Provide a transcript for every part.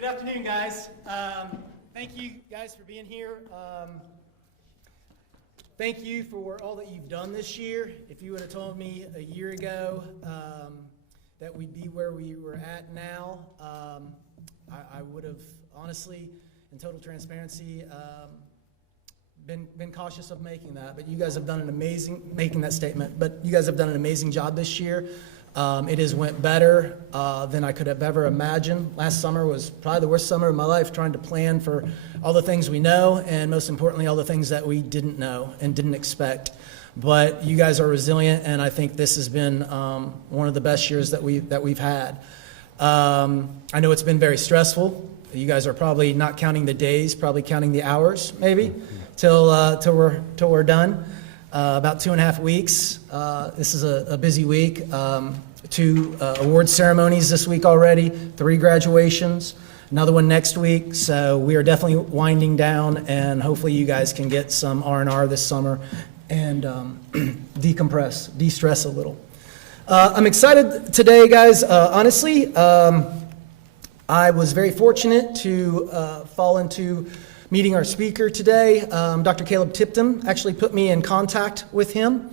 Good afternoon, guys. Thank you guys for being here. Thank you for all that you've done this year. If you would have told me a year ago that we'd be where we were at now, I would have honestly, in total transparency, been cautious of making that. But you guys have done an amazing, making that statement, but you guys have done an amazing job this year. It has went better than I could have ever imagined. Last summer was probably the worst summer of my life, trying to plan for all the things we know and most importantly, all the things that we didn't know and didn't expect. But you guys are resilient, and I think this has been one of the best years that we've had. I know it's been very stressful. You guys are probably not counting the days, probably counting the hours, maybe, till we're done. About 2.5 weeks. This is a busy week. 2 award ceremonies this week already, 3 graduations, another one next week. So we are definitely winding down, and hopefully you guys can get some R&R this summer and decompress, de-stress a little. I'm excited today, guys. Honestly, I was very fortunate to fall into meeting our speaker today. Dr. Caleb Tipton actually put me in contact with him.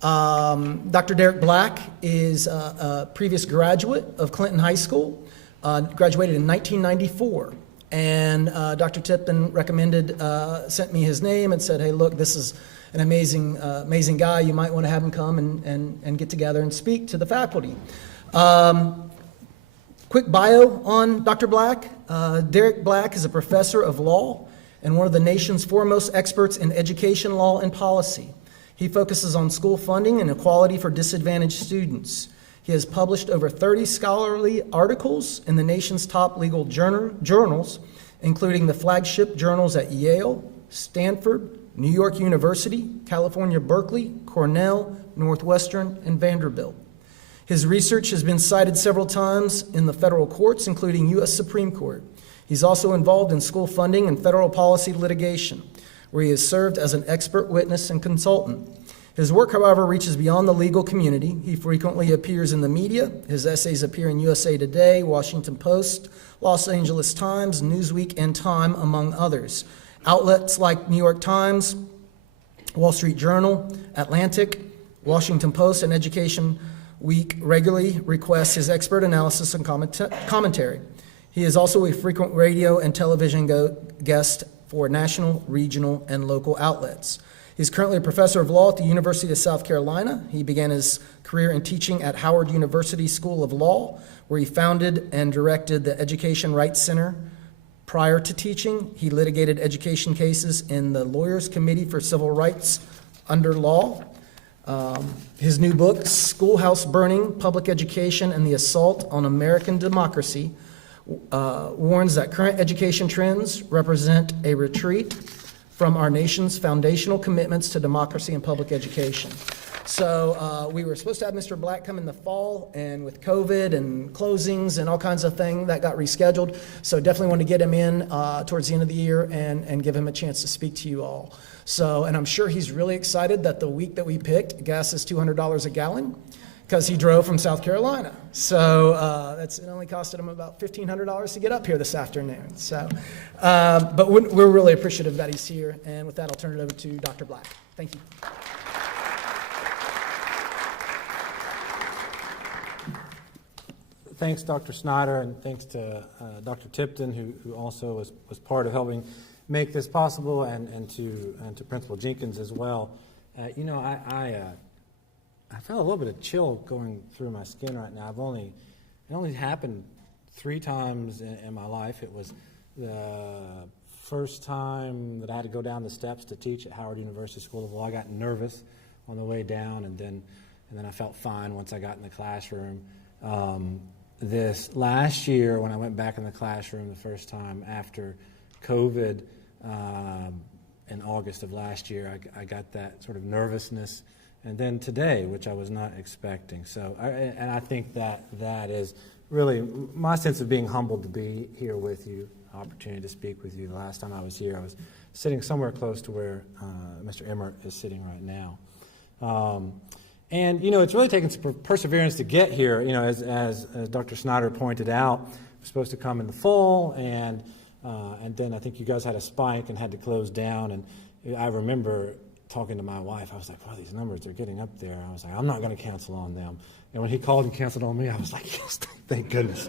Dr. Derek Black is a previous graduate of Clinton High School, graduated in 1994. And Dr. Tipton sent me his name and said, hey, look, this is an amazing guy. You might want to have him come and get together and speak to the faculty. Quick bio on Dr. Black. Derek Black is a professor of law and one of the nation's foremost experts in education law and policy. He focuses on school funding and equality for disadvantaged students. He has published over 30 scholarly articles in the nation's top legal journals, including the flagship journals at Yale, Stanford, New York University, California Berkeley, Cornell, Northwestern, and Vanderbilt. His research has been cited several times in the federal courts, including U.S. Supreme Court. He's also involved in school funding and federal policy litigation, where he has served as an expert witness and consultant. His work, however, reaches beyond the legal community. He frequently appears in the media. His essays appear in USA Today, Washington Post, Los Angeles Times, Newsweek, and Time, among others. Outlets like New York Times, Wall Street Journal, Atlantic, Washington Post, and Education Week regularly request his expert analysis and commentary. He is also a frequent radio and television guest for national, regional, and local outlets. He's currently a professor of law at the University of South Carolina. He began his career in teaching at Howard University School of Law, where he founded and directed the Education Rights Center. Prior to teaching, he litigated education cases in the Lawyers Committee for Civil Rights under law. His new book, Schoolhouse Burning, Public Education and the Assault on American Democracy, warns that current education trends represent a retreat from our nation's foundational commitments to democracy and public education. So we were supposed to have Mr. Black come in the fall, and with COVID and closings and all kinds of things, that got rescheduled. So definitely want to get him in towards the end of the year and give him a chance to speak to you all. So, and I'm sure he's really excited that the week that we picked, gas is $200 a gallon, because he drove from South Carolina. So it only costed him about $1,500 to get up here this afternoon. So, but we're really appreciative that he's here. And with that, I'll turn it over to Dr. Black. Thank you. Thanks, Dr. Snyder, and thanks to Dr. Tipton, who also was part of helping make this possible, and to Principal Jenkins as well. I felt a little bit of chill going through my skin right now. It only happened 3 times in my life. It was the first time that I had to go down the steps to teach at Howard University School of Law. I got nervous on the way down, and then I felt fine once I got in the classroom. This last year, when I went back in the classroom the first time after COVID, in August of last year, I got that sort of nervousness. And then today, which I was not expecting. So, I think that is really my sense of being humbled to be here with you, opportunity to speak with you. The last time I was here, I was sitting somewhere close to where Mr. Emmert is sitting right now. And, it's really taken some perseverance to get here, as Dr. Snyder pointed out. was supposed to come in the fall, and then I think you guys had a spike and had to close down. And I remember talking to my wife. I was like, wow, these numbers are getting up there. I was like, I'm not going to cancel on them. And when he called and canceled on me, I was like, yes, thank goodness.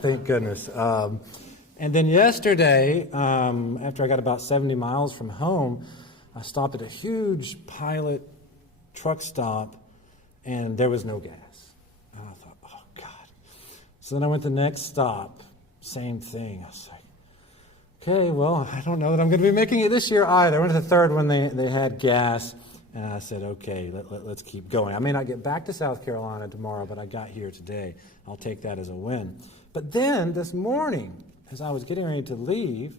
Thank goodness. And then yesterday, after I got about 70 miles from home, I stopped at a huge pilot truck stop, and there was no gas. And I thought, oh, God. So then I went to the next stop, same thing. I was like, okay, well, I don't know that I'm going to be making it this year either. I went to the third one, they had gas, and I said, okay, let's keep going. I may not get back to South Carolina tomorrow, but I got here today. I'll take that as a win. But then this morning, as I was getting ready to leave,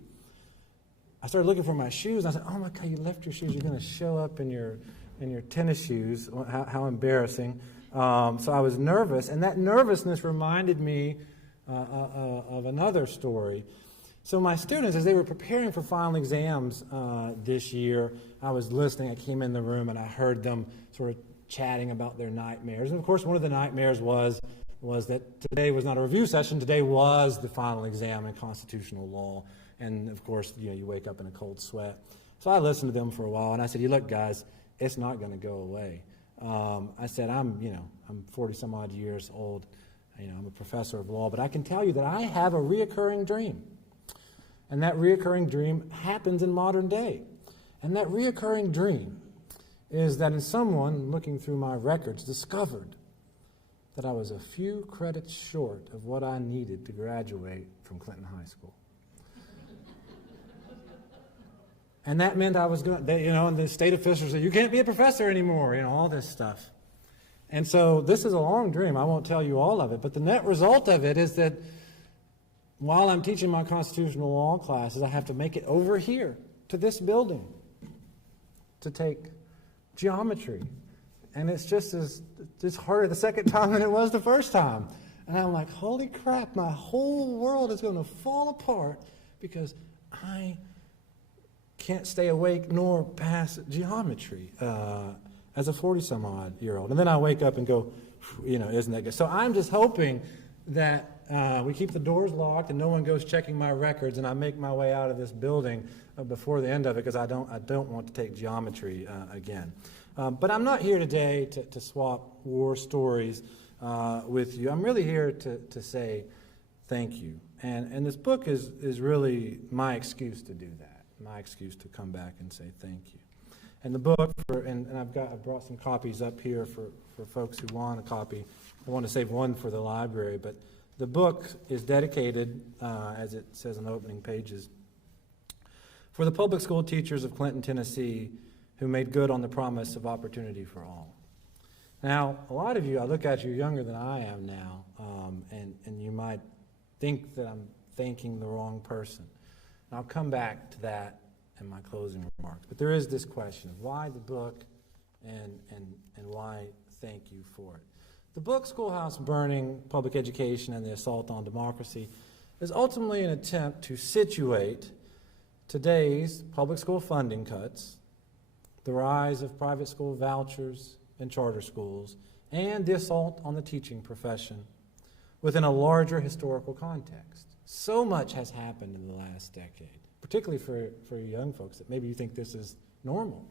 I started looking for my shoes, and I said, oh my God, you left your shoes. You're going to show up in your tennis shoes. How embarrassing. So I was nervous, and that nervousness reminded me of another story. So my students, as they were preparing for final exams this year, I was listening. I came in the room, and I heard them sort of chatting about their nightmares. And, of course, one of the nightmares was that today was not a review session. Today was the final exam in constitutional law. And, of course, you wake up in a cold sweat. So I listened to them for a while, and I said, look, guys, it's not going to go away. I said, I'm 40-some-odd years old. I'm a professor of law, but I can tell you that I have a reoccurring dream. And that reoccurring dream happens in modern day. And that reoccurring dream is that someone looking through my records discovered that I was a few credits short of what I needed to graduate from Clinton High School. And that meant I was going to, and the state officials said, you can't be a professor anymore, all this stuff. And so this is a long dream. I won't tell you all of it, but the net result of it is that while I'm teaching my constitutional law classes, I have to make it over here to this building to take geometry. And it's just harder the second time than it was the first time. And I'm like, holy crap, my whole world is going to fall apart because I can't stay awake nor pass geometry as a 40-some-odd-year-old. And then I wake up and go, isn't that good? So I'm just hoping that we keep the doors locked and no one goes checking my records, and I make my way out of this building before the end of it because I don't want to take geometry again. But I'm not here today to swap war stories with you. I'm really here to say thank you. And this book is really my excuse to do that, my excuse to come back and say thank you. And the book, and I brought some copies up here for folks who want a copy. I want to save one for the library, but the book is dedicated, as it says on the opening pages, for the public school teachers of Clinton, Tennessee, who made good on the promise of opportunity for all. Now, a lot of you, I look at you younger than I am now, and you might think that I'm thanking the wrong person. And I'll come back to that in my closing remarks. But there is this question of why the book and why thank you for it. The book, Schoolhouse Burning, Public Education and the Assault on Democracy, is ultimately an attempt to situate today's public school funding cuts, the rise of private school vouchers and charter schools, and the assault on the teaching profession within a larger historical context. So much has happened in the last decade, particularly for young folks, that maybe you think this is normal.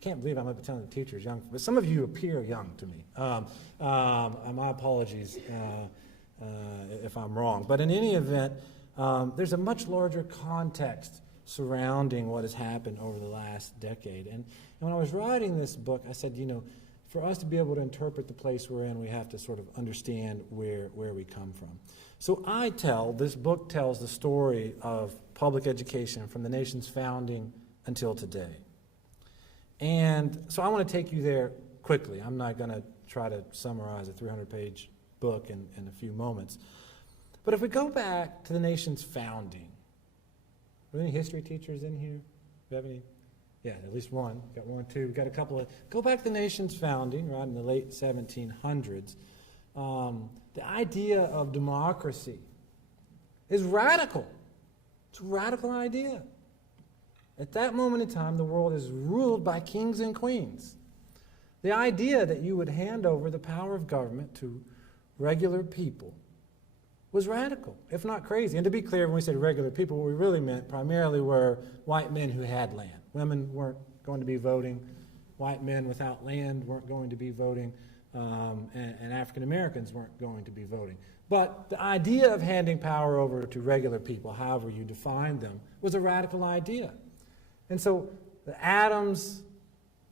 I can't believe I'm up telling the teachers young, but some of you appear young to me. My apologies if I'm wrong. But in any event, there's a much larger context surrounding what has happened over the last decade. And when I was writing this book, I said, for us to be able to interpret the place we're in, we have to sort of understand where we come from. So this book tells the story of public education from the nation's founding until today. And so I want to take you there quickly. I'm not going to try to summarize a 300-page book in a few moments. But if we go back to the nation's founding, are there any history teachers in here? Do you have any? Yeah, at least one. Got one, two. We've got a couple of. Go back to the nation's founding, right, in the late 1700s. The idea of democracy is radical. It's a radical idea. At that moment in time, the world is ruled by kings and queens. The idea that you would hand over the power of government to regular people was radical, if not crazy. And to be clear, when we said regular people, what we really meant primarily were white men who had land. Women weren't going to be voting. White men without land weren't going to be voting. And African Americans weren't going to be voting. But the idea of handing power over to regular people, however you define them, was a radical idea. And so the Adams,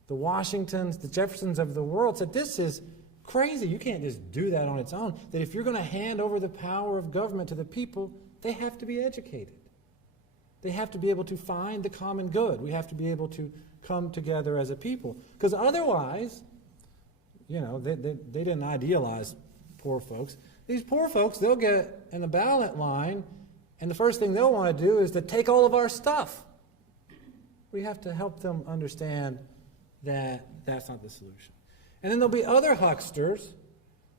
the Washingtons, the Jeffersons of the world said, this is crazy. You can't just do that on its own. That if you're going to hand over the power of government to the people, they have to be educated. They have to be able to find the common good. We have to be able to come together as a people. Because otherwise, you know, they didn't idealize poor folks. These poor folks, they'll get in the ballot line, and the first thing they'll want to do is to take all of our stuff. We have to help them understand that that's not the solution. And then there'll be other hucksters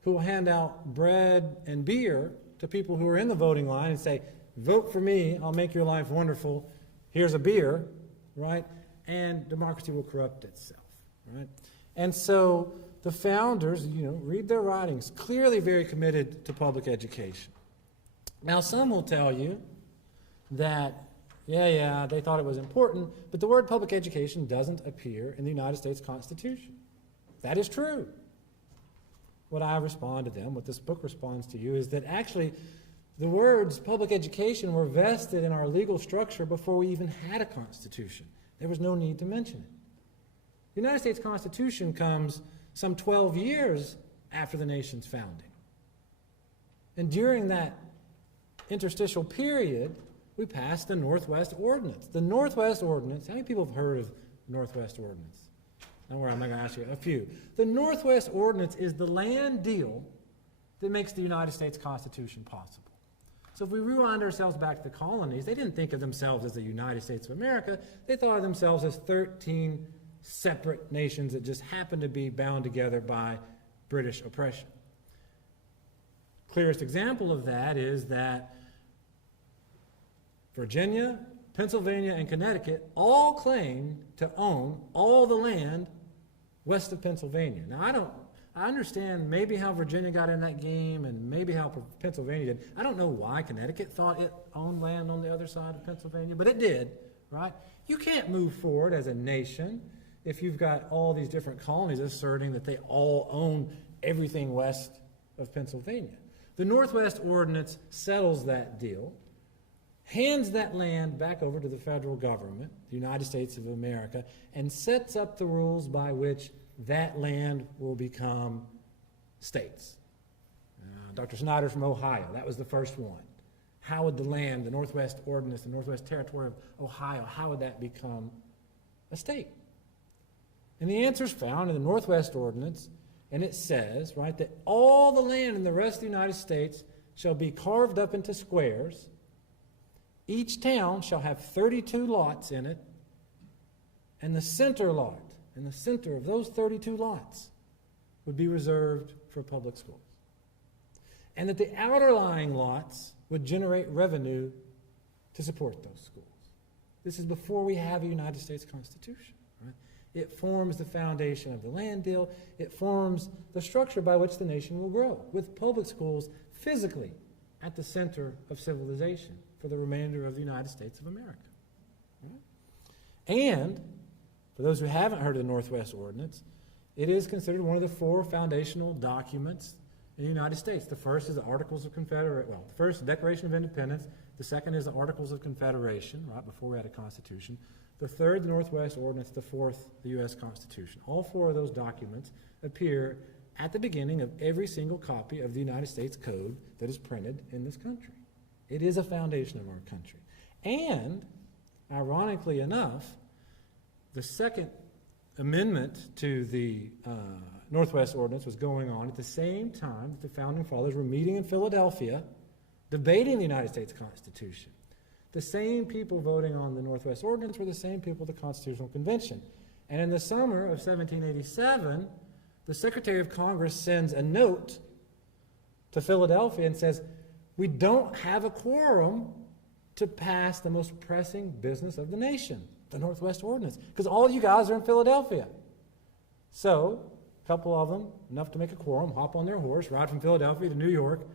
who will hand out bread and beer to people who are in the voting line and say, vote for me, I'll make your life wonderful, here's a beer, right? And democracy will corrupt itself, right? And so the founders, you know, read their writings, clearly very committed to public education. Now, some will tell you that, yeah, they thought it was important, but the word public education doesn't appear in the United States Constitution. That is true. What I respond to them, what this book responds to you, is that actually the words public education were vested in our legal structure before we even had a Constitution. There was no need to mention it. The United States Constitution comes some 12 years after the nation's founding. And during that interstitial period, we passed the Northwest Ordinance. The Northwest Ordinance, how many people have heard of the Northwest Ordinance? Don't worry, I'm not going to ask you. A few. The Northwest Ordinance is the land deal that makes the United States Constitution possible. So if we rewind ourselves back to the colonies, they didn't think of themselves as the United States of America. They thought of themselves as 13 separate nations that just happened to be bound together by British oppression. Clearest example of that is that Virginia, Pennsylvania, and Connecticut all claim to own all the land west of Pennsylvania. Now, I understand maybe how Virginia got in that game and maybe how Pennsylvania did. I don't know why Connecticut thought it owned land on the other side of Pennsylvania, but it did, right? You can't move forward as a nation if you've got all these different colonies asserting that they all own everything west of Pennsylvania. The Northwest Ordinance settles that deal, hands that land back over to the federal government, the United States of America, and sets up the rules by which that land will become states. Dr. Snyder from Ohio, that was the first one. How would the land, the Northwest Ordinance, the Northwest Territory of Ohio, how would that become a state? And the answer is found in the Northwest Ordinance, and it says, right, that all the land in the rest of the United States shall be carved up into squares. Each town shall have 32 lots in it, and the center lot, in the center of those 32 lots, would be reserved for public schools. And that the outerlying lots would generate revenue to support those schools. This is before we have a United States Constitution. Right? It forms the foundation of the land deal. It forms the structure by which the nation will grow, with public schools physically at the center of civilization for the remainder of the United States of America. Right? And for those who haven't heard of the Northwest Ordinance, it is considered one of the 4 foundational documents in the United States. The first is the Articles of Confederation. Well, the first, the Declaration of Independence. The second is the Articles of Confederation, right before we had a Constitution. The third, the Northwest Ordinance. The fourth, the U.S. Constitution. All 4 of those documents appear at the beginning of every single copy of the United States Code that is printed in this country. It is a foundation of our country. And, ironically enough, the second amendment to the Northwest Ordinance was going on at the same time that the Founding Fathers were meeting in Philadelphia, debating the United States Constitution. The same people voting on the Northwest Ordinance were the same people at the Constitutional Convention. And in the summer of 1787, the Secretary of Congress sends a note to Philadelphia and says, we don't have a quorum to pass the most pressing business of the nation, the Northwest Ordinance, because all you guys are in Philadelphia. So, a couple of them, enough to make a quorum, hop on their horse, ride from Philadelphia to New York,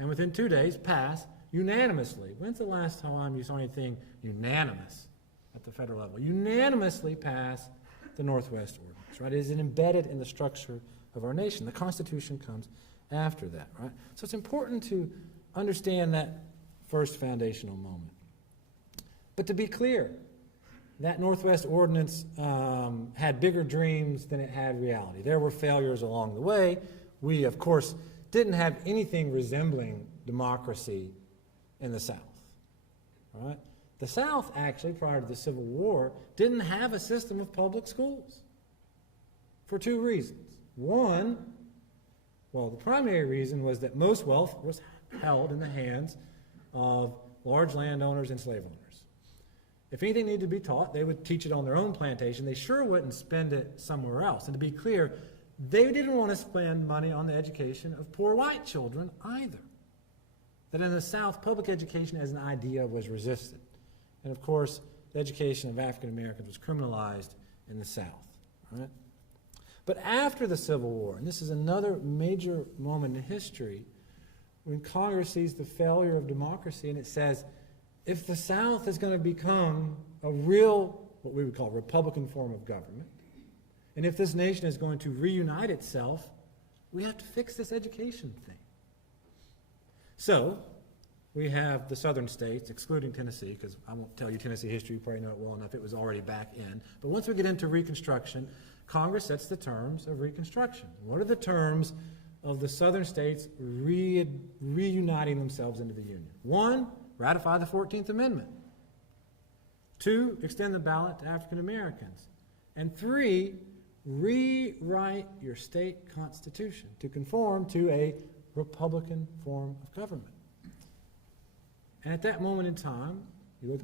and within 2 days pass unanimously. When's the last time you saw anything unanimous at the federal level? Unanimously pass the Northwest Ordinance, right? It is embedded in the structure of our nation. The Constitution comes after that, right? So it's important to understand that first foundational moment. But to be clear, that Northwest Ordinance had bigger dreams than it had reality. There were failures along the way. We, of course, didn't have anything resembling democracy in the South. All right? The South, actually, prior to the Civil War, didn't have a system of public schools for two reasons. One, well, the primary reason was that most wealth was held in the hands of large landowners and slave owners. If anything needed to be taught, they would teach it on their own plantation. They sure wouldn't spend it somewhere else. And to be clear, they didn't want to spend money on the education of poor white children either. That in the South, public education as an idea was resisted. And of course, the education of African Americans was criminalized in the South. Right? But after the Civil War, and this is another major moment in history, when Congress sees the failure of democracy and it says, if the South is going to become a real, what we would call Republican form of government, and if this nation is going to reunite itself, we have to fix this education thing. So, we have the southern states, excluding Tennessee, because I won't tell you Tennessee history, you probably know it well enough, it was already back in. But once we get into Reconstruction, Congress sets the terms of Reconstruction. What are the terms of the southern states reuniting themselves into the Union? 1, ratify the 14th Amendment. 2, extend the ballot to African Americans. And 3, rewrite your state constitution to conform to a Republican form of government. And at that moment in time, you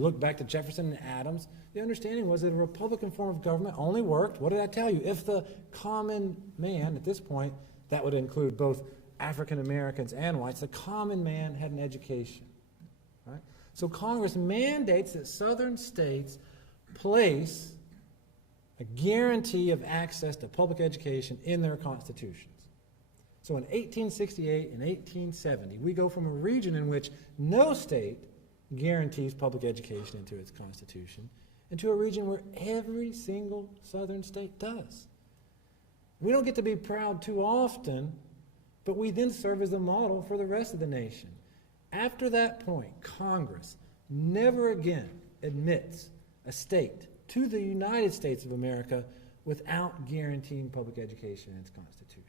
look back to Jefferson and Adams, the understanding was that a Republican form of government only worked, what did I tell you, if the common man, at this point, that would include both African Americans and whites, the common man had an education. Right? So Congress mandates that southern states place a guarantee of access to public education in their constitutions. So in 1868 and 1870, we go from a region in which no state guarantees public education into its constitution into a region where every single southern state does. We don't get to be proud too often, but we then serve as a model for the rest of the nation. After that point, Congress never again admits a state to the United States of America without guaranteeing public education in its constitution.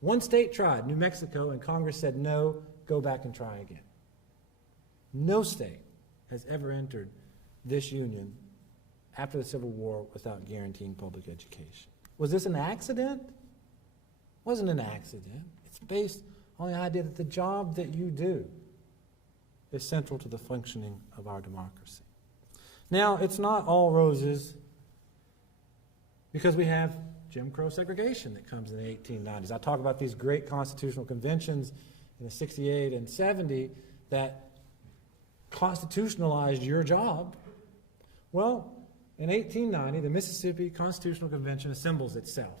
One state tried, New Mexico, and Congress said, no, go back and try again. No state has ever entered this union after the Civil War without guaranteeing public education. Was this an accident? It wasn't an accident. It's based on the idea that the job that you do is central to the functioning of our democracy. Now, it's not all roses because we have Jim Crow segregation that comes in the 1890s. I talk about these great constitutional conventions in the 68 and 70 that constitutionalized your job. Well, in 1890, the Mississippi Constitutional Convention assembles itself.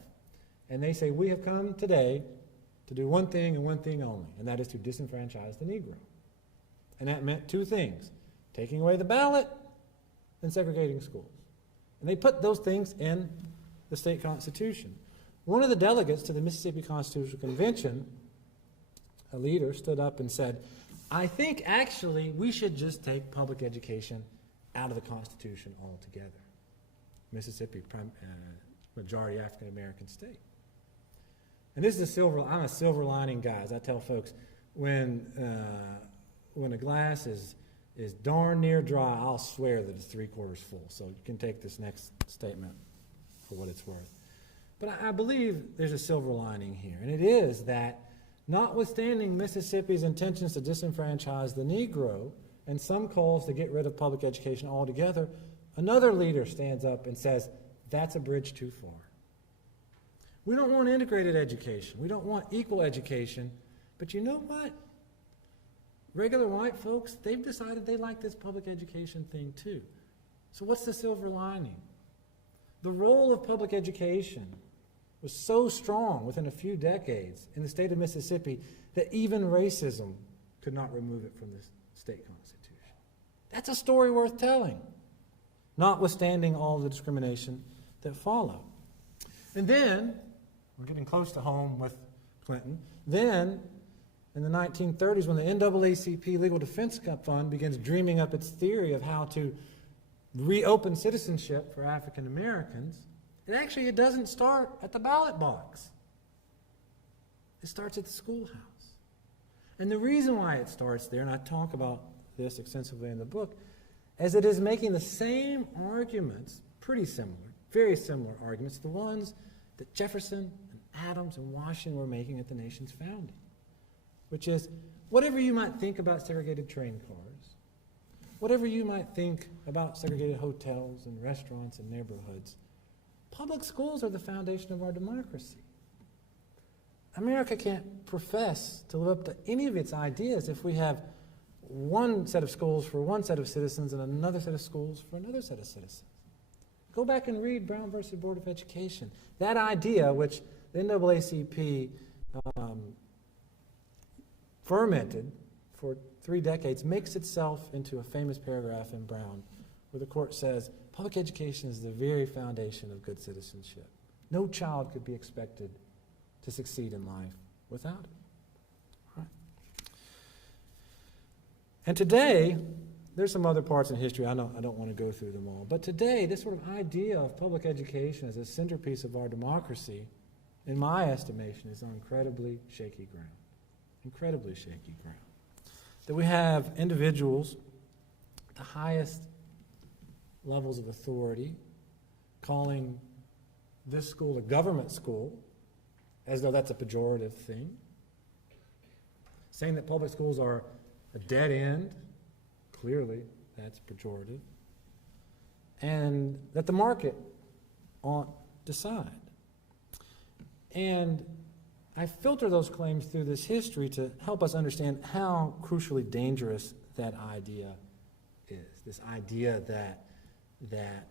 And they say, we have come today to do one thing and one thing only, and that is to disenfranchise the Negro. And that meant two things, taking away the ballot and segregating schools. And they put those things in the state constitution. One of the delegates to the Mississippi Constitutional Convention, a leader, stood up and said, I think actually we should just take public education out of the Constitution altogether. Mississippi, majority African American state. And this is I'm a silver lining guy, as I tell folks, when a glass is darn near dry, I'll swear that it's 3/4 full. So you can take this next statement for what it's worth. But I believe there's a silver lining here, and it is that notwithstanding Mississippi's intentions to disenfranchise the Negro and some calls to get rid of public education altogether, another leader stands up and says, that's a bridge too far. We don't want integrated education. We don't want equal education. But you know what? Regular white folks, they've decided they like this public education thing too. So what's the silver lining? The role of public education was so strong within a few decades in the state of Mississippi that even racism could not remove it from the state constitution. That's a story worth telling, notwithstanding all the discrimination that followed. And then, we're getting close to home with Clinton, then in the 1930s, when the NAACP Legal Defense Fund begins dreaming up its theory of how to reopen citizenship for African Americans, it doesn't start at the ballot box. It starts at the schoolhouse. And the reason why it starts there, and I talk about this extensively in the book, is it is making the same arguments, pretty similar, very similar arguments, the ones that Jefferson and Adams and Washington were making at the nation's founding, which is, whatever you might think about segregated train cars, whatever you might think about segregated hotels and restaurants and neighborhoods, public schools are the foundation of our democracy. America can't profess to live up to any of its ideas if we have one set of schools for one set of citizens and another set of schools for another set of citizens. Go back and read Brown versus Board of Education. That idea, which the NAACP fermented for 3 decades, makes itself into a famous paragraph in Brown, where the court says, public education is the very foundation of good citizenship. No child could be expected to succeed in life without it. Right. And today, there's some other parts in history, I don't want to go through them all, but today, this sort of idea of public education as a centerpiece of our democracy, in my estimation, is on incredibly shaky ground. Incredibly shaky ground. That we have individuals at the highest levels of authority calling this school a government school, as though that's a pejorative thing, saying that public schools are a dead end, clearly that's pejorative, and that the market ought to decide. And I filter those claims through this history to help us understand how crucially dangerous that idea is. This idea that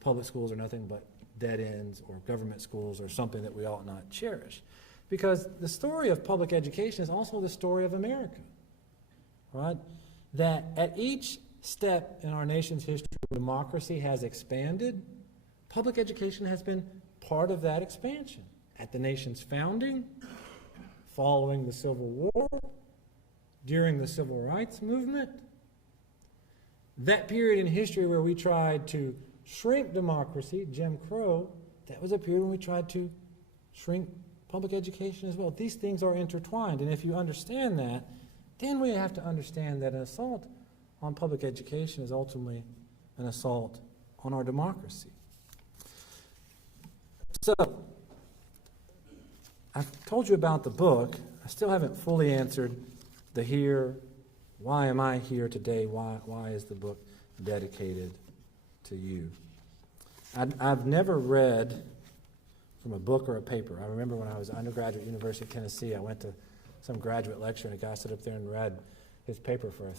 public schools are nothing but dead ends, or government schools are something that we ought not cherish. Because the story of public education is also the story of America, right? That at each step in our nation's history where democracy has expanded, public education has been part of that expansion. At the nation's founding, following the Civil War, during the Civil Rights Movement, that period in history where we tried to shrink democracy, Jim Crow, that was a period when we tried to shrink public education as well. These things are intertwined, and if you understand that, then we have to understand that an assault on public education is ultimately an assault on our democracy. So, I've told you about the book. I still haven't fully answered the here, why am I here today? Why is the book dedicated to you? I've never read from a book or a paper. I remember when I was undergraduate at University of Tennessee, I went to some graduate lecture, and a guy stood up there and read his paper for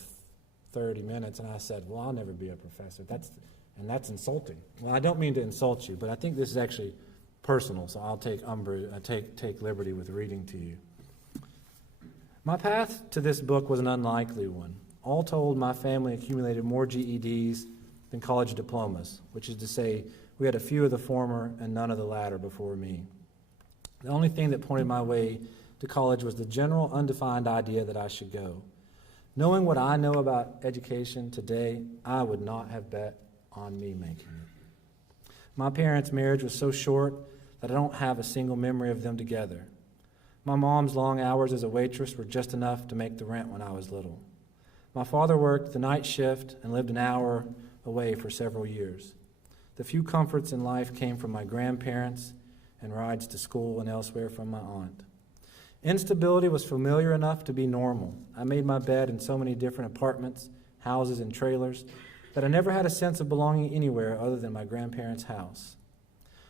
30 minutes, and I said, well, I'll never be a professor. That's insulting. Well, I don't mean to insult you, but I think this is actually personal, so I'll take liberty with reading to you. My path to this book was an unlikely one. All told, my family accumulated more GEDs than college diplomas, which is to say, we had a few of the former and none of the latter before me. The only thing that pointed my way to college was the general undefined idea that I should go. Knowing what I know about education today, I would not have bet on me making it. My parents' marriage was so short that I don't have a single memory of them together. My mom's long hours as a waitress were just enough to make the rent when I was little. My father worked the night shift and lived an hour away for several years. The few comforts in life came from my grandparents and rides to school and elsewhere from my aunt. Instability was familiar enough to be normal. I made my bed in so many different apartments, houses, and trailers that I never had a sense of belonging anywhere other than my grandparents' house.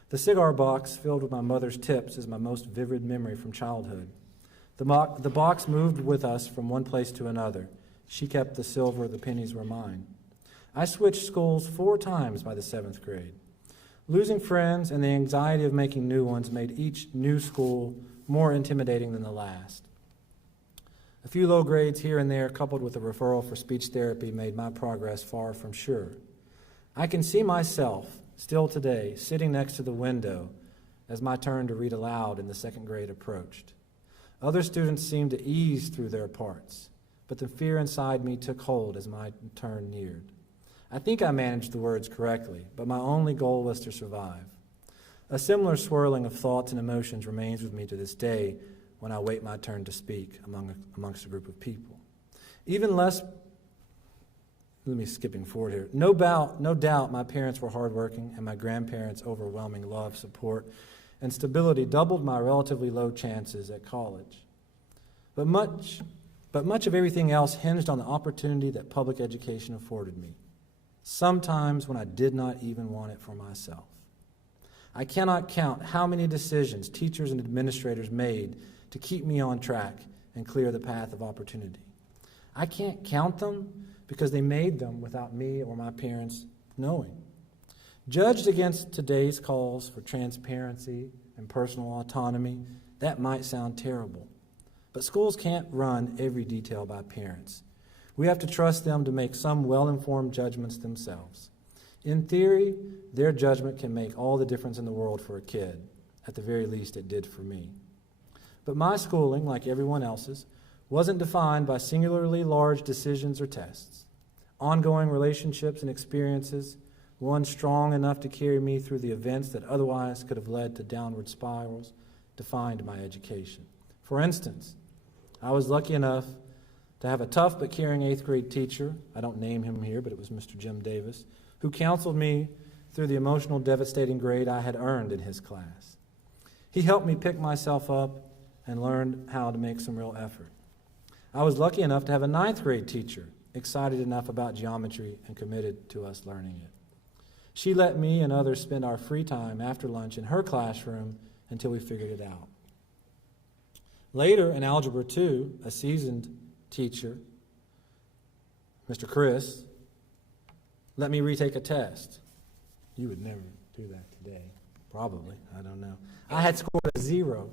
The cigar box filled with my mother's tips is my most vivid memory from childhood. The box moved with us from one place to another. She kept the silver, the pennies were mine. I switched schools 4 times by the 7th grade. Losing friends and the anxiety of making new ones made each new school more intimidating than the last. A few low grades here and there, coupled with a referral for speech therapy, made my progress far from sure. I can see myself, still today, sitting next to the window as my turn to read aloud in the second grade approached. Other students seemed to ease through their parts, but the fear inside me took hold as my turn neared. I think I managed the words correctly, but my only goal was to survive. A similar swirling of thoughts and emotions remains with me to this day when I wait my turn to speak amongst a group of people. Skipping forward here. No doubt my parents were hardworking, and my grandparents' overwhelming love, support, and stability doubled my relatively low chances at college. But much of everything else hinged on the opportunity that public education afforded me, sometimes when I did not even want it for myself. I cannot count how many decisions teachers and administrators made to keep me on track and clear the path of opportunity. I can't count them because they made them without me or my parents knowing. Judged against today's calls for transparency and personal autonomy, that might sound terrible. But schools can't run every detail by parents. We have to trust them to make some well-informed judgments themselves. In theory, their judgment can make all the difference in the world for a kid. At the very least, it did for me. But my schooling, like everyone else's, wasn't defined by singularly large decisions or tests. Ongoing relationships and experiences, one strong enough to carry me through the events that otherwise could have led to downward spirals, defined my education. For instance, I was lucky enough to have a tough but caring 8th grade teacher, I don't name him here, but it was Mr. Jim Davis, who counseled me through the emotional, devastating grade I had earned in his class. He helped me pick myself up and learned how to make some real effort. I was lucky enough to have a 9th grade teacher, excited enough about geometry and committed to us learning it. She let me and others spend our free time after lunch in her classroom until we figured it out. Later, in Algebra 2, a seasoned teacher, Mr. Chris, let me retake a test. You would never do that today. Probably. I don't know. I had scored a zero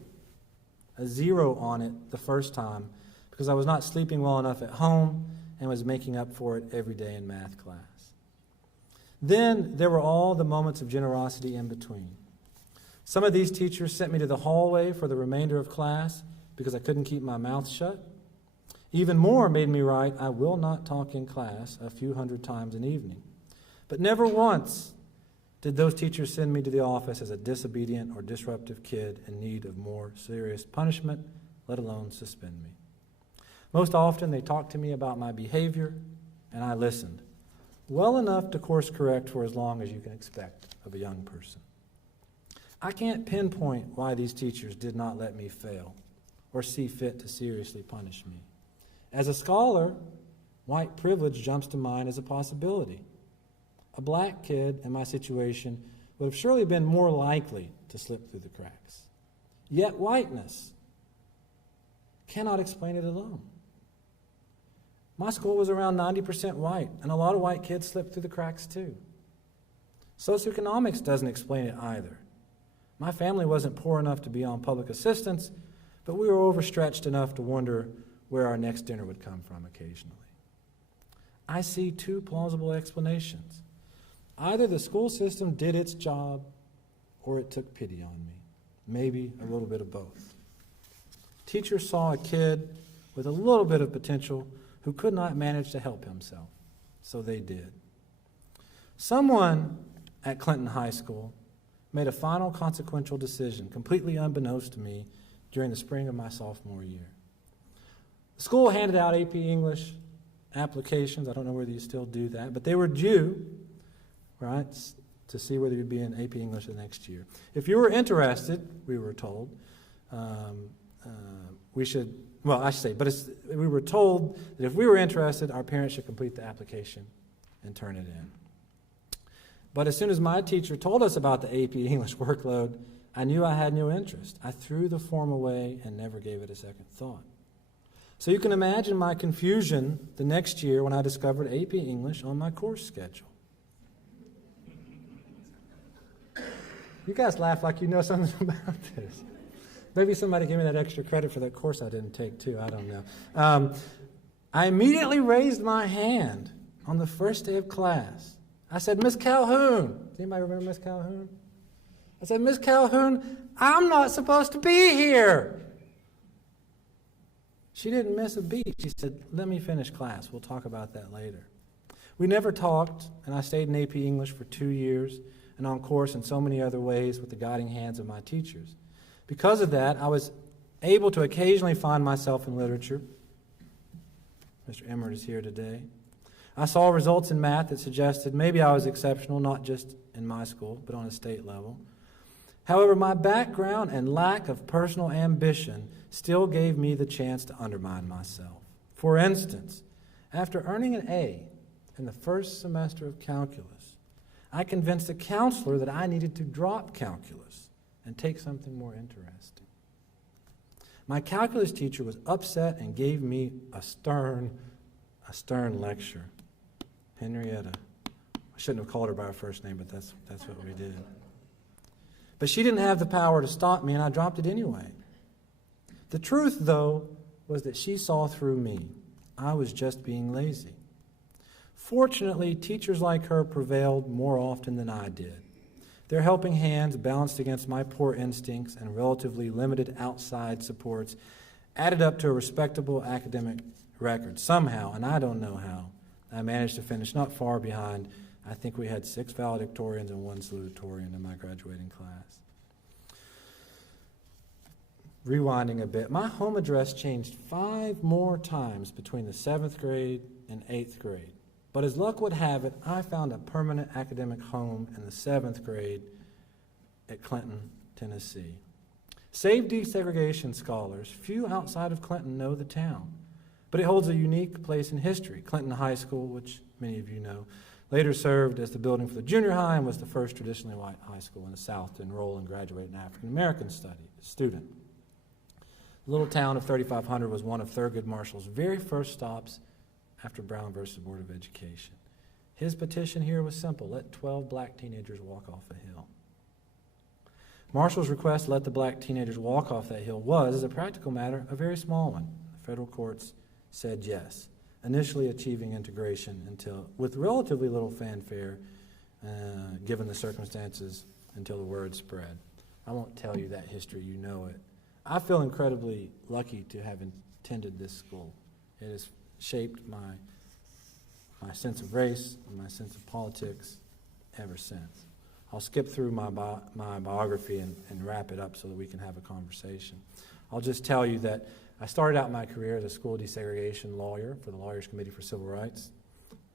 on it the first time because I was not sleeping well enough at home and was making up for it every day in math class. Then there were all the moments of generosity in between. Some of these teachers sent me to the hallway for the remainder of class because I couldn't keep my mouth shut. Even more made me write, "I will not talk in class," a few hundred times an evening. But never once did those teachers send me to the office as a disobedient or disruptive kid in need of more serious punishment, let alone suspend me. Most often they talked to me about my behavior, and I listened, well enough to course correct for as long as you can expect of a young person. I can't pinpoint why these teachers did not let me fail or see fit to seriously punish me. As a scholar, white privilege jumps to mind as a possibility. A black kid in my situation would have surely been more likely to slip through the cracks. Yet whiteness cannot explain it alone. My school was around 90% white, and a lot of white kids slipped through the cracks too. Socioeconomics doesn't explain it either. My family wasn't poor enough to be on public assistance, but we were overstretched enough to wonder where our next dinner would come from occasionally. I see two plausible explanations. Either the school system did its job, or it took pity on me. Maybe a little bit of both. Teachers saw a kid with a little bit of potential who could not manage to help himself, so they did. Someone at Clinton High School made a final consequential decision, completely unbeknownst to me, during the spring of my sophomore year. The school handed out AP English applications. I don't know whether you still do that, but they were due, right, to see whether you'd be in AP English the next year. If you were interested, we were told, we were told that if we were interested, our parents should complete the application and turn it in. But as soon as my teacher told us about the AP English workload, I knew I had no interest. I threw the form away and never gave it a second thought. So you can imagine my confusion the next year when I discovered AP English on my course schedule. You guys laugh like you know something about this. Maybe somebody give me that extra credit for that course I didn't take, too. I don't know. I immediately raised my hand on the first day of class. I said, Miss Calhoun. Does anybody remember Miss Calhoun? I said, Miss Calhoun, I'm not supposed to be here. She didn't miss a beat. She said, let me finish class. We'll talk about that later. We never talked, and I stayed in AP English for 2 years and on course in so many other ways with the guiding hands of my teachers. Because of that, I was able to occasionally find myself in literature. Mr. Emmert is here today. I saw results in math that suggested maybe I was exceptional, not just in my school, but on a state level. However, my background and lack of personal ambition still gave me the chance to undermine myself. For instance, after earning an A in the first semester of calculus, I convinced a counselor that I needed to drop calculus and take something more interesting. My calculus teacher was upset and gave me a stern lecture. Henrietta. I shouldn't have called her by her first name, but that's what we did. But she didn't have the power to stop me, and I dropped it anyway. The truth, though, was that she saw through me. I was just being lazy. Fortunately, teachers like her prevailed more often than I did. Their helping hands, balanced against my poor instincts and relatively limited outside supports, added up to a respectable academic record. Somehow, and I don't know how, I managed to finish not far behind. I think we had 6 valedictorians and 1 salutatorian in my graduating class. Rewinding a bit, my home address changed 5 more times between the 7th grade and 8th grade. But as luck would have it, I found a permanent academic home in the 7th grade at Clinton, Tennessee. Save desegregation scholars, few outside of Clinton know the town, but it holds a unique place in history. Clinton High School, which many of you know, later served as the building for the junior high and was the first traditionally white high school in the South to enroll and graduate an African-American student. The little town of 3,500 was one of Thurgood Marshall's very first stops after Brown versus Board of Education. His petition here was simple: let 12 black teenagers walk off a hill. Marshall's request to let the black teenagers walk off that hill was, as a practical matter, a very small one. The federal courts said yes, initially achieving integration with relatively little fanfare, given the circumstances, until the word spread. I won't tell you that history, you know it. I feel incredibly lucky to have attended this school. It has shaped my sense of race and my sense of politics ever since. I'll skip through my biography and wrap it up so that we can have a conversation. I'll just tell you that I started out my career as a school desegregation lawyer for the Lawyers Committee for Civil Rights,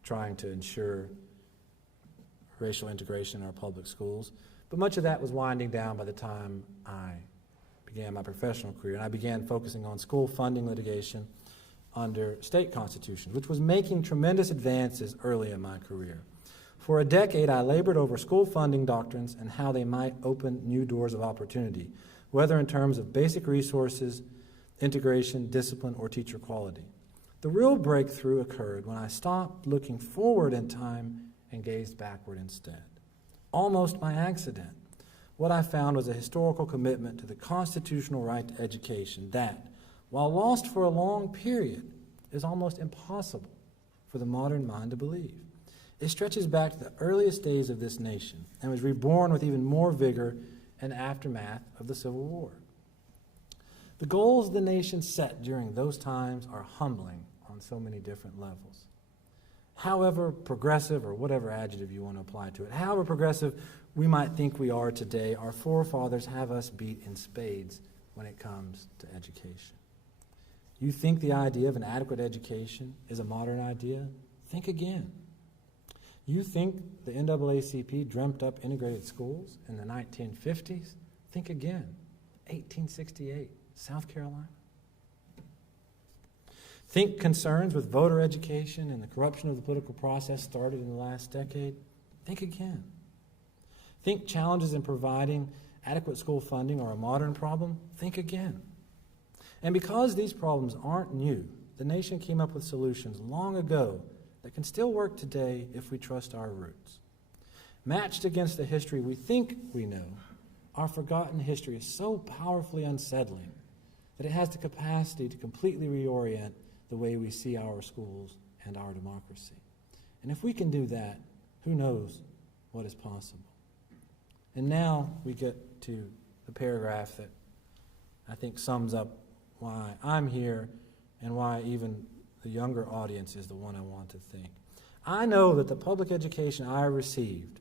trying to ensure racial integration in our public schools. But much of that was winding down by the time I began my professional career, and I began focusing on school funding litigation under state constitutions, which was making tremendous advances early in my career. For a decade, I labored over school funding doctrines and how they might open new doors of opportunity, whether in terms of basic resources, integration, discipline, or teacher quality. The real breakthrough occurred when I stopped looking forward in time and gazed backward instead. Almost by accident, what I found was a historical commitment to the constitutional right to education that, while lost for a long period, is almost impossible for the modern mind to believe. It stretches back to the earliest days of this nation and was reborn with even more vigor in the aftermath of the Civil War. The goals the nation set during those times are humbling on so many different levels. However progressive, or whatever adjective you want to apply to it, however progressive we might think we are today, our forefathers have us beat in spades when it comes to education. You think the idea of an adequate education is a modern idea? Think again. You think the NAACP dreamt up integrated schools in the 1950s? Think again. 1868, South Carolina. Think concerns with voter education and the corruption of the political process started in the last decade? Think again. Think challenges in providing adequate school funding are a modern problem? Think again. And because these problems aren't new, the nation came up with solutions long ago that can still work today if we trust our roots. Matched against the history we think we know our forgotten history is so powerfully unsettling that it has the capacity to completely reorient the way we see our schools and our democracy. And if we can do that, who knows what is possible? And now we get to the paragraph that I think sums up why I'm here and why even the younger audience is the one I want to thank. I know that the public education I received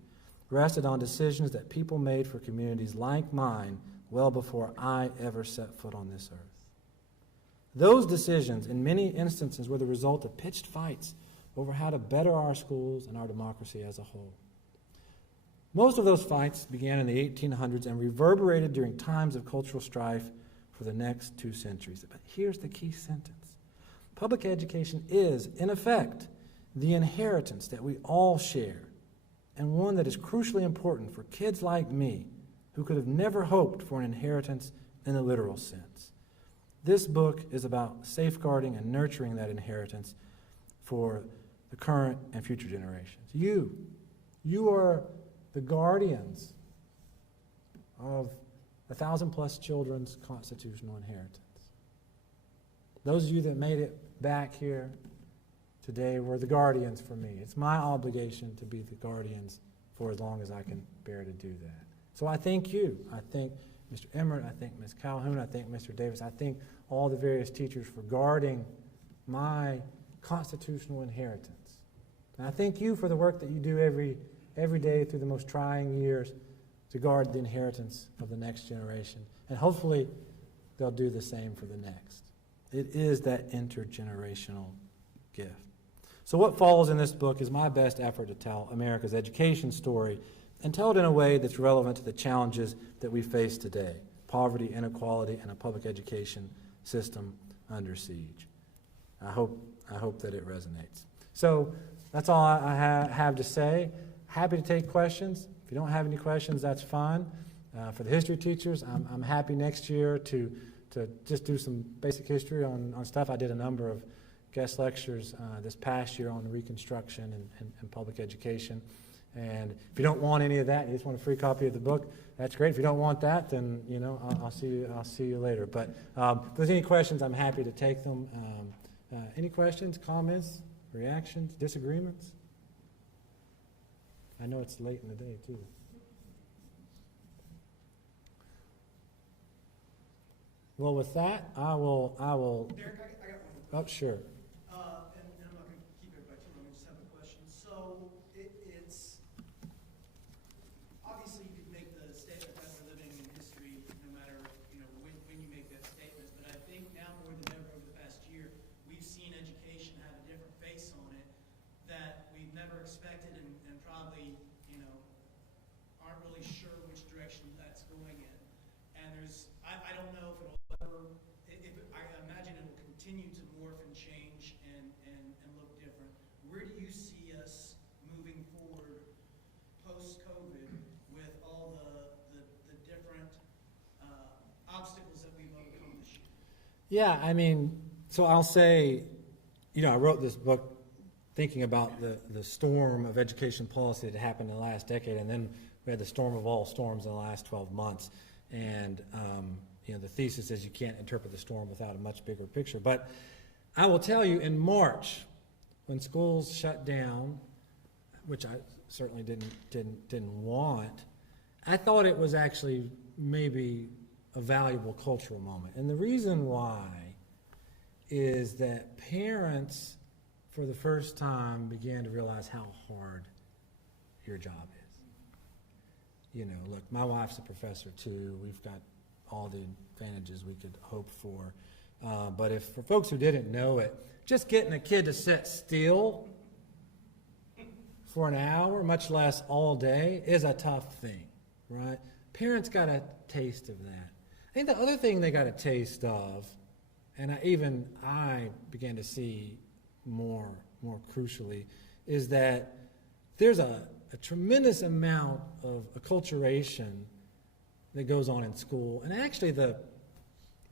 rested on decisions that people made for communities like mine well before I ever set foot on this earth. Those decisions, in many instances, were the result of pitched fights over how to better our schools and our democracy as a whole. Most of those fights began in the 1800s and reverberated during times of cultural strife for the next 2 centuries. But here's the key sentence. Public education is, in effect, the inheritance that we all share, and one that is crucially important for kids like me who could have never hoped for an inheritance in the literal sense. This book is about safeguarding and nurturing that inheritance for the current and future generations. You are the guardians of 1,000+ children's constitutional inheritance. Those of you that made it back here today were the guardians for me. It's my obligation to be the guardians for as long as I can bear to do that. So I thank you. I thank Mr. Emmert, I thank Ms. Calhoun, I thank Mr. Davis, I thank all the various teachers for guarding my constitutional inheritance. And I thank you for the work that you do every day through the most trying years to guard the inheritance of the next generation. And hopefully they'll do the same for the next. It is that intergenerational gift. So what follows in this book is my best effort to tell America's education story and tell it in a way that's relevant to the challenges that we face today: poverty, inequality, and a public education system under siege. I hope that it resonates. So that's all I have to say. Happy to take questions. If you don't have any questions, that's fine. For the history teachers, I'm happy next year to just do some basic history on stuff. I did a number of guest lectures this past year on Reconstruction and public education. And if you don't want any of that, you just want a free copy of the book, that's great. If you don't want that, then I'll see you later. But if there's any questions, I'm happy to take them. Any questions, comments, reactions, disagreements? I know it's late in the day too. Well, with that, I will. Derek, I got one. Oh, sure. And I'm not going to keep it by too long. I just have a question. So it's obviously you could make the statement that we're living in history, no matter when you make that statement. But I think now more than ever over the past year, we've seen education have a different face on it that we've never expected, and probably aren't really sure which direction that's going in. And I don't know if it'll ever. I imagine it will continue to morph and change and look different. Where do you see us moving forward post-COVID with all the different obstacles that we've overcome this year? Yeah, so I'll say, I wrote this book thinking about the storm of education policy that happened in the last decade, and then we had the storm of all storms in the last 12 months. And the thesis is you can't interpret the storm without a much bigger picture. But I will tell you, in March, when schools shut down, which I certainly didn't want, I thought it was actually maybe a valuable cultural moment. And the reason why is that parents, for the first time, began to realize how hard your job is. Look, my wife's a professor too. We've got all the advantages we could hope for. But if for folks who didn't know it, just getting a kid to sit still for an hour, much less all day, is a tough thing, right? Parents got a taste of that. I think the other thing they got a taste of, and I began to see more crucially, is that there's a tremendous amount of acculturation that goes on in school, and actually the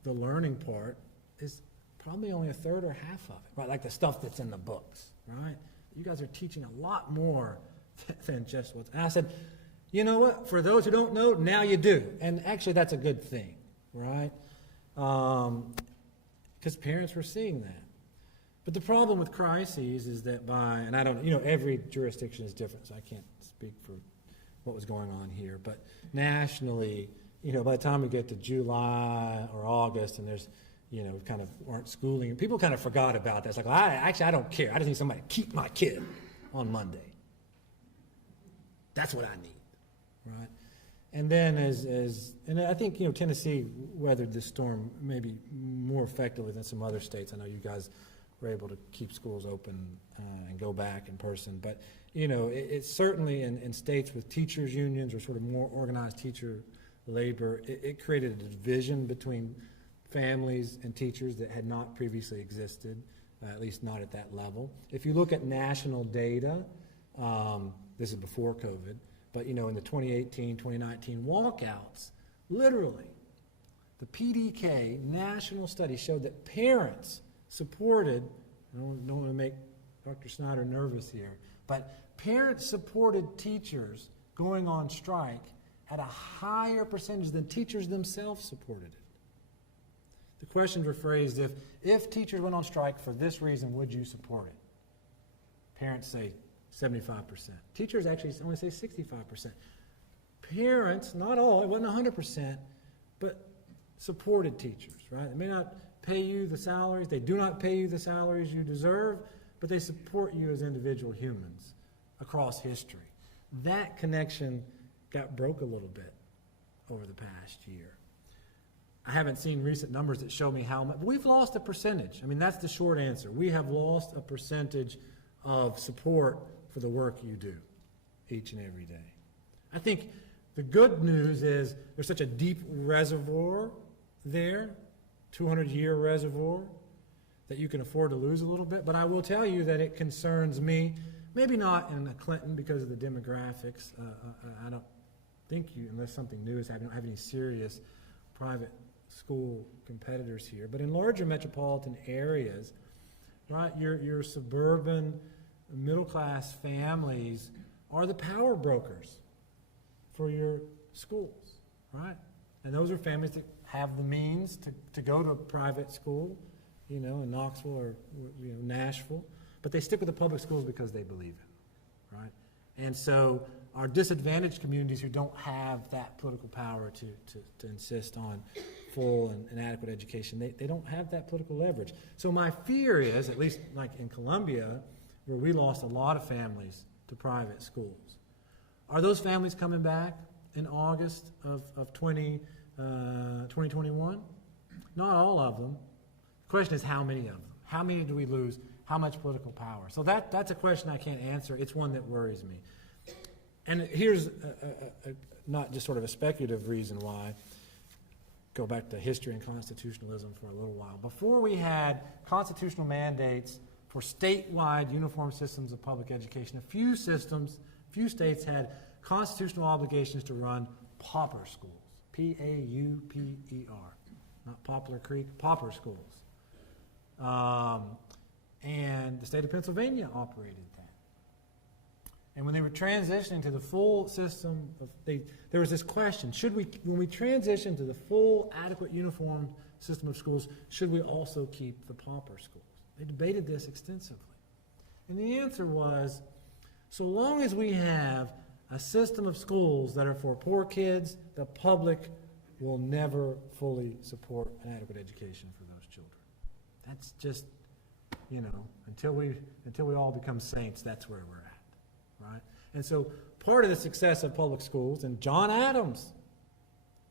learning part is probably only a third or half of it, right? Like the stuff that's in the books, right? You guys are teaching a lot more than just what's. And I said, You know what? For those who don't know, now you do. And actually, that's a good thing, right? Because parents were seeing that. But the problem with crises is that and I don't, every jurisdiction is different, so I can't speak for what was going on here. But nationally, by the time we get to July or August and there's, kind of aren't schooling, people kind of forgot about that. It's like, well, I don't care. I just need somebody to keep my kid on Monday. That's what I need, right? And then and I think, Tennessee weathered this storm maybe more effectively than some other states. I know you guys were able to keep schools open and go back in person. But, it's certainly in states with teachers' unions or sort of more organized teacher labor, it created a division between families and teachers that had not previously existed, at least not at that level. If you look at national data, this is before COVID, but in the 2018, 2019 walkouts, literally, the PDK national study showed that parents supported, I don't want to make Dr. Snyder nervous here, but parents supported teachers going on strike at a higher percentage than teachers themselves supported it. The questions were phrased if teachers went on strike for this reason, would you support it? Parents say 75%. Teachers actually only say 65%. Parents, not all, it wasn't 100%, but supported teachers, right? They may not pay you the salaries, they do not pay you the salaries you deserve, but they support you as individual humans across history. That connection got broke a little bit over the past year. I haven't seen recent numbers that show me how much, but we've lost a percentage. I mean, that's the short answer. We have lost a percentage of support for the work you do each and every day. I think the good news is there's such a deep reservoir there, 200-year reservoir, that you can afford to lose a little bit. But I will tell you that it concerns me, maybe not in a Clinton because of the demographics. I don't think unless something new is happening, I don't have any serious private school competitors here. But in larger metropolitan areas, right, your suburban middle-class families are the power brokers for your schools, right? And those are families that have the means to go to a private school, in Knoxville or Nashville, but they stick with the public schools because they believe it, right? And so our disadvantaged communities who don't have that political power to insist on full and adequate education, they don't have that political leverage. So my fear is, at least like in Columbia, where we lost a lot of families to private schools, are those families coming back in August of 2021? Not all of them. The question is how many of them? How many do we lose? How much political power? So that's a question I can't answer. It's one that worries me. And here's not just sort of a speculative reason why. Go back to history and constitutionalism for a little while. Before we had constitutional mandates for statewide uniform systems of public education, a few states had constitutional obligations to run pauper schools, P-A-U-P-E-R, not Poplar Creek, pauper schools. And the state of Pennsylvania operated that. And when they were transitioning to the full system, there was this question, when we transition to the full adequate uniform system of schools, should we also keep the pauper schools? They debated this extensively. And the answer was, so long as we have a system of schools that are for poor kids, the public will never fully support an adequate education for those children. That's just, until we all become saints, that's where we're at, right? And so part of the success of public schools, and John Adams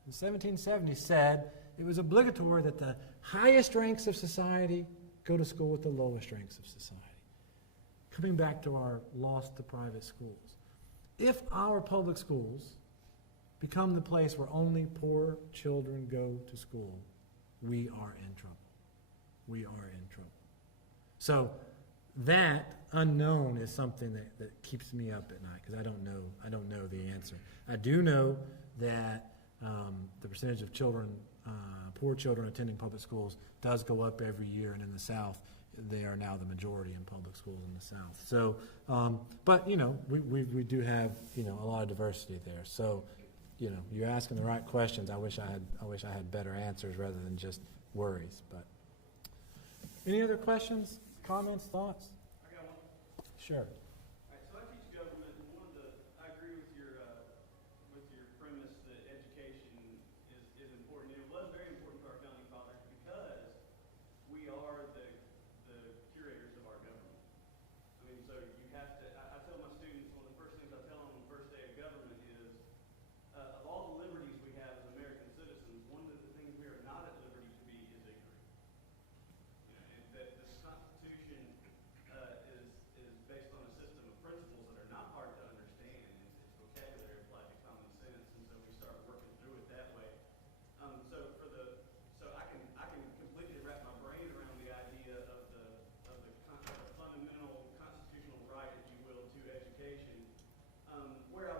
in 1770 said it was obligatory that the highest ranks of society go to school with the lowest ranks of society. Coming back to our loss to private schools. If our public schools become the place where only poor children go to school, we are in trouble. We are in trouble. So that unknown is something that keeps me up at night because I don't know the answer. I do know that the percentage of children, poor children attending public schools does go up every year, and in the South they are now the majority in public schools in the South. So, but we do have a lot of diversity there. So, you're asking the right questions. I wish I had better answers rather than just worries. But any other questions, comments, thoughts? I got one. Sure. All right, so I teach government, and I agree with your premise that education is important. And it was very important to our founding fathers because we are the curators of our government. I mean, so you have to. I tell my students, one of the first things I tell them on the first day of government is, of all the liberties we have as American citizens, one of the things we are not at liberty to be is ignorant. And that this Constitution is based on a system of principles that are not hard to understand. It's vocabulary applied to common sense, and so we start working through it that way. So I can completely wrap my brain around the idea of the fundamental constitutional right, if you will, to education. Where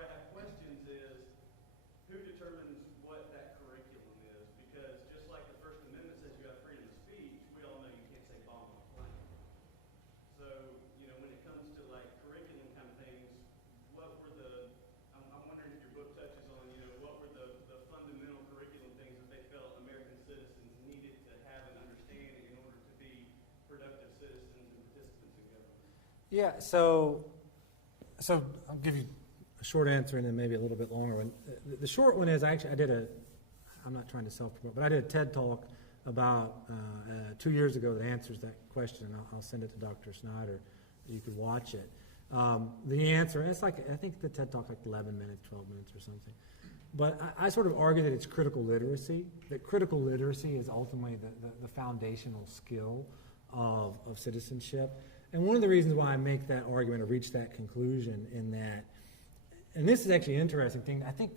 I have questions is who determines what that curriculum is, because just like the First Amendment says you have freedom of speech, we all know you can't say bomb on a plane. So, when it comes to like curriculum kind of things, I'm wondering if your book touches on, what were the fundamental curriculum things that they felt American citizens needed to have an understanding in order to be productive citizens and participants in government? Yeah. So I'll give you a short answer and then maybe a little bit longer one. The short one is I'm not trying to self-promote, but I did a TED Talk about 2 years ago that answers that question, and I'll send it to Dr. Snyder. You could watch it. The answer, and I think the TED Talk like 11 minutes, 12 minutes or something. But I sort of argue that it's critical literacy, that critical literacy is ultimately the foundational skill of citizenship. And one of the reasons why I make that argument or reach that conclusion in that, and this is actually an interesting thing, I think,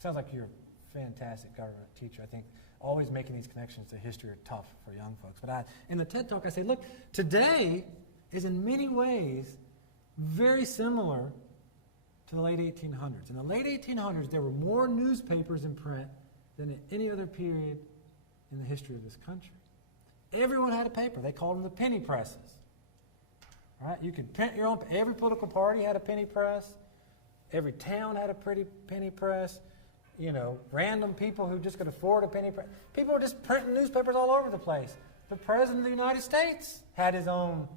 sounds like you're a fantastic government teacher. I think always making these connections to history are tough for young folks. But in the TED Talk, I say, look, today is in many ways very similar to the late 1800s. In the late 1800s, there were more newspapers in print than at any other period in the history of this country. Everyone had a paper. They called them the penny presses. Right? You could print your own. Every political party had a penny press. Every town had a pretty penny press. Random people who just could afford a penny press. People were just printing newspapers all over the place. The President of the United States had his own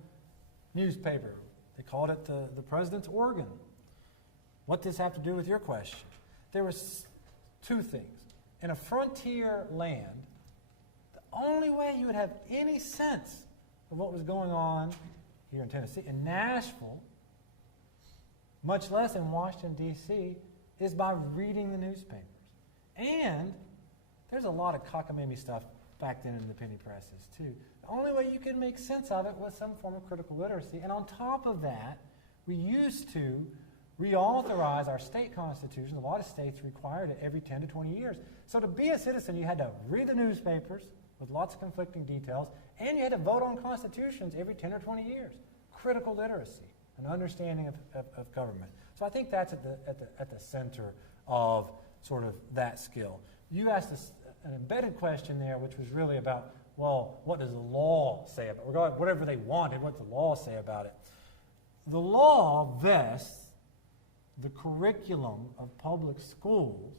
newspaper. They called it the President's Organ. What does this have to do with your question? There was two things. In a frontier land, the only way you would have any sense of what was going on here in Tennessee, in Nashville, much less in Washington, D.C., is by reading the newspapers. And there's a lot of cockamamie stuff back then in the penny presses, too. The only way you could make sense of it was some form of critical literacy. And on top of that, we used to reauthorize our state constitution. A lot of states required it every 10 to 20 years. So to be a citizen, you had to read the newspapers with lots of conflicting details, and you had to vote on constitutions every 10 or 20 years. Critical literacy, an understanding of government. So I think that's at the center of sort of that skill. You asked an embedded question there, which was really about, well, what does the law say about it? Whatever they wanted, what does the law say about it? The law vests the curriculum of public schools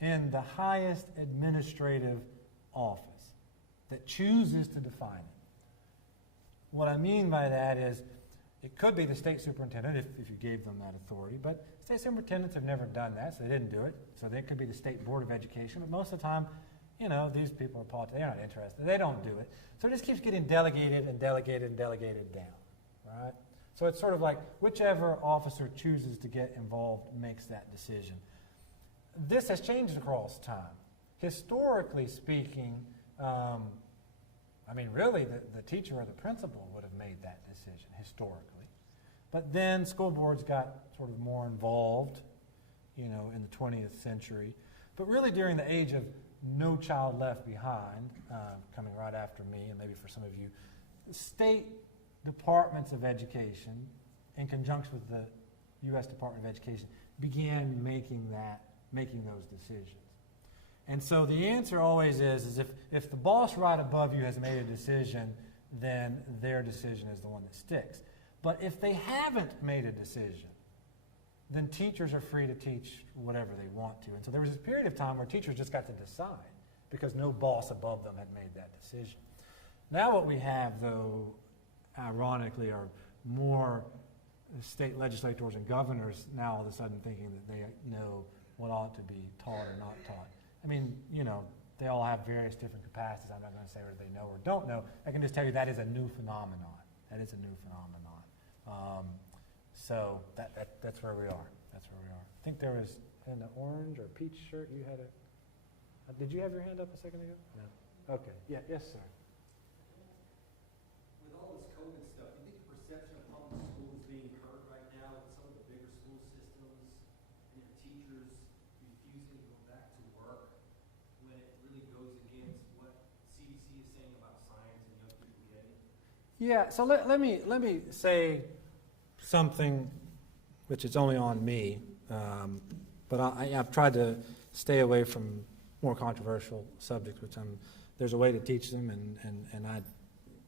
in the highest administrative office that chooses to define it. What I mean by that is it could be the state superintendent if you gave them that authority, but state superintendents have never done that, so they didn't do it. So they could be the state board of education, but most of the time, these people are politicians. They're not interested. They don't do it. So it just keeps getting delegated and delegated and delegated down, right? So it's sort of like whichever officer chooses to get involved makes that decision. This has changed across time. Historically speaking, really the teacher or the principal would have made that decision historically. But then school boards got sort of more involved, in the 20th century. But really during the age of No Child Left Behind, coming right after me, and maybe for some of you, state departments of education, in conjunction with the U.S. Department of Education, began making those decisions. And so the answer always is if the boss right above you has made a decision, then their decision is the one that sticks. But if they haven't made a decision, then teachers are free to teach whatever they want to. And so there was this period of time where teachers just got to decide because no boss above them had made that decision. Now what we have, though, ironically, are more state legislators and governors now all of a sudden thinking that they know what ought to be taught or not taught. I mean, you know, they all have various different capacities. I'm not going to say whether they know or don't know. I can just tell you that is a new phenomenon. That is a new phenomenon. So that's where we are. That's where we are. I think there was in the orange or peach shirt. You had a. Did you have your hand up a second ago? No. Okay. Yeah. Yes, sir. With all this COVID stuff, do you think the perception of public schools being hurt right now with some of the bigger school systems, and teachers refusing to go back to work when it really goes against what CDC is saying about science and young people getting? Yeah. So let me say something which is only on me, but I've tried to stay away from more controversial subjects, which there's a way to teach them, and I've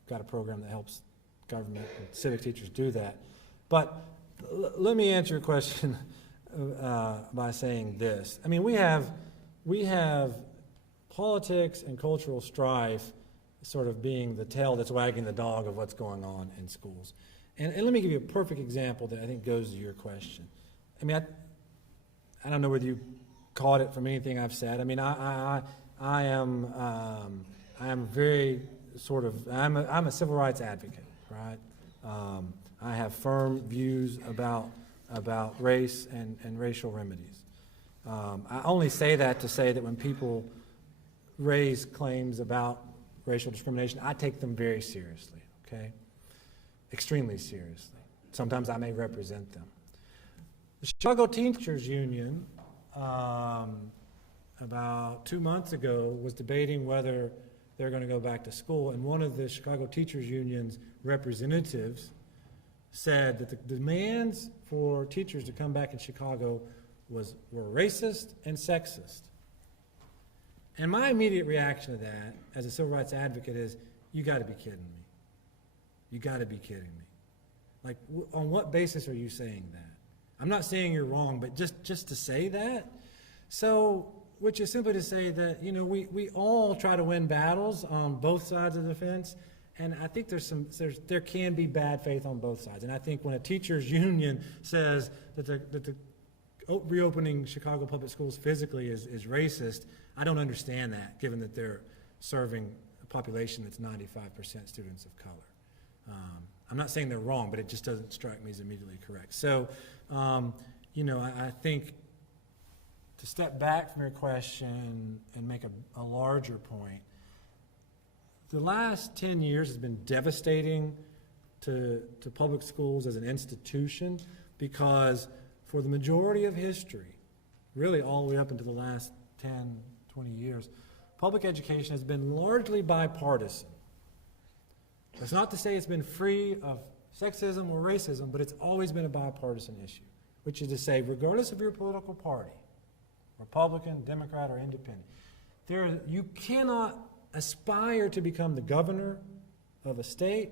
got a program that helps government and civic teachers do that. But let me answer your question by saying this. I mean, we have politics and cultural strife sort of being the tail that's wagging the dog of what's going on in schools. And let me give you a perfect example that I think goes to your question. I mean, I don't know whether you caught it from anything I've said. I mean, I am very sort of, I'm a civil rights advocate, right? I have firm views about race and racial remedies. I only say that to say that when people raise claims about racial discrimination, I take them very seriously, okay? Extremely seriously. Sometimes I may represent them. The Chicago Teachers Union, about 2 months ago, was debating whether they're going to go back to school, and one of the Chicago Teachers Union's representatives said that the demands for teachers to come back in Chicago were racist and sexist. And my immediate reaction to that, as a civil rights advocate, is, you got to be kidding me. You got to be kidding me. Like, on what basis are you saying that? I'm not saying you're wrong, but just to say that? So, which is simply to say that, you know, we all try to win battles on both sides of the fence, and I think there can be bad faith on both sides. And I think when a teachers union says that the reopening Chicago public schools physically is racist, I don't understand that, given that they're serving a population that's 95% students of color. I'm not saying they're wrong, but it just doesn't strike me as immediately correct. So, you know, I think to step back from your question and make a larger point, the last 10 years has been devastating to public schools as an institution, because for the majority of history, really all the way up into the last 10, 20 years, public education has been largely bipartisan. That's not to say it's been free of sexism or racism, but it's always been a bipartisan issue, which is to say, regardless of your political party, Republican, Democrat, or Independent, you cannot aspire to become the governor of a state.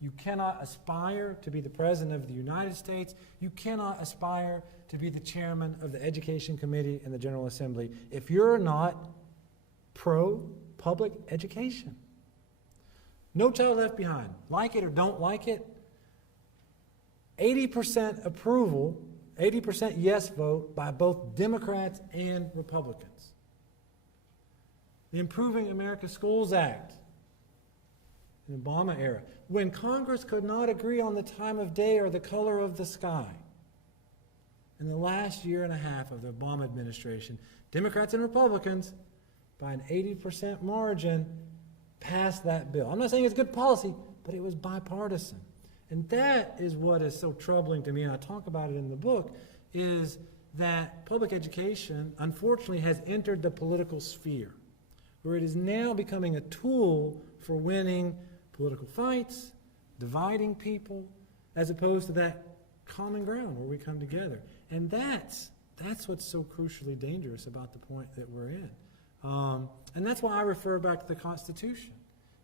You cannot aspire to be the President of the United States. You cannot aspire to be the chairman of the Education Committee in the General Assembly if you're not pro-public education. No Child Left Behind. Like it or don't like it, 80% approval, 80% yes vote by both Democrats and Republicans. The Improving America Schools Act in the Obama era, when Congress could not agree on the time of day or the color of the sky. In the last year and a half of the Obama administration, Democrats and Republicans, by an 80% margin, passed that bill. I'm not saying it's good policy, but it was bipartisan. And that is what is so troubling to me, and I talk about it in the book, is that public education, unfortunately, has entered the political sphere, where it is now becoming a tool for winning political fights, dividing people, as opposed to that common ground where we come together. And that's what's so crucially dangerous about the point that we're in. And that's why I refer back to the Constitution.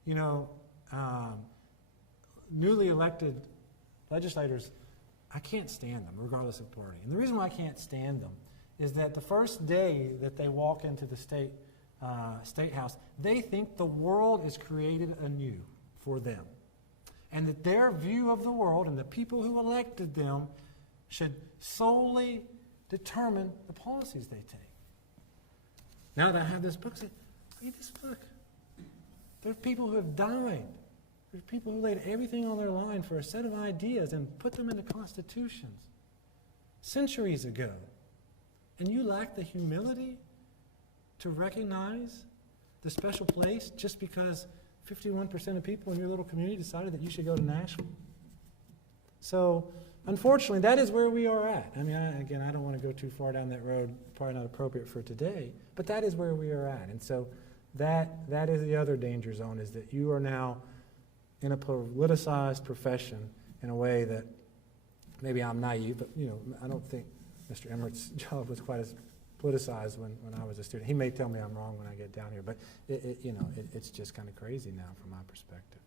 You know, newly elected legislators, I can't stand them, regardless of party. And the reason why I can't stand them is that the first day that they walk into the state house, they think the world is created anew for them. And that their view of the world and the people who elected them should solely determine the policies they take. Now that I have this book, I say, read this book. There are people who have died. There are people who laid everything on their line for a set of ideas and put them into constitutions centuries ago. And you lack the humility to recognize the special place just because 51% of people in your little community decided that you should go to Nashville. So, unfortunately, that is where we are at. I mean, again, I don't want to go too far down that road, probably not appropriate for today, but that is where we are at. And so that is the other danger zone, is that you are now in a politicized profession in a way that maybe I'm naive, but, you know, I don't think Mr. Emmert's job was quite as politicized when I was a student. He may tell me I'm wrong when I get down here, but it's just kind of crazy now from my perspective.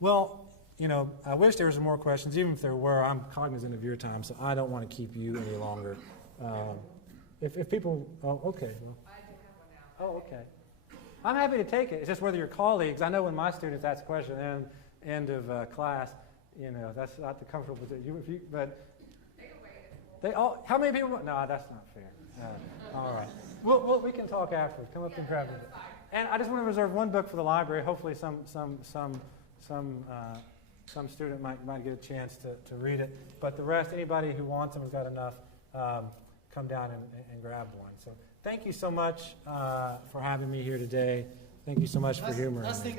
Well, you know, I wish there were some more questions. Even if there were, I'm cognizant of your time, so I don't want to keep you any longer. If people, oh, okay. Well, I do have one now. oh, okay. I'm happy to take it. It's just whether your colleagues, I know when my students ask a question at the end of class, you know, that's not the comfortable position. But they all, how many people? No, that's not fair. All right. We can talk afterwards. Come up and grab it. And I just want to reserve one book for the library. Hopefully some student might get a chance to read it. But the rest, anybody who wants them has got enough, come down and grab one. So thank you so much for having me here today. Thank you so much for humoring me.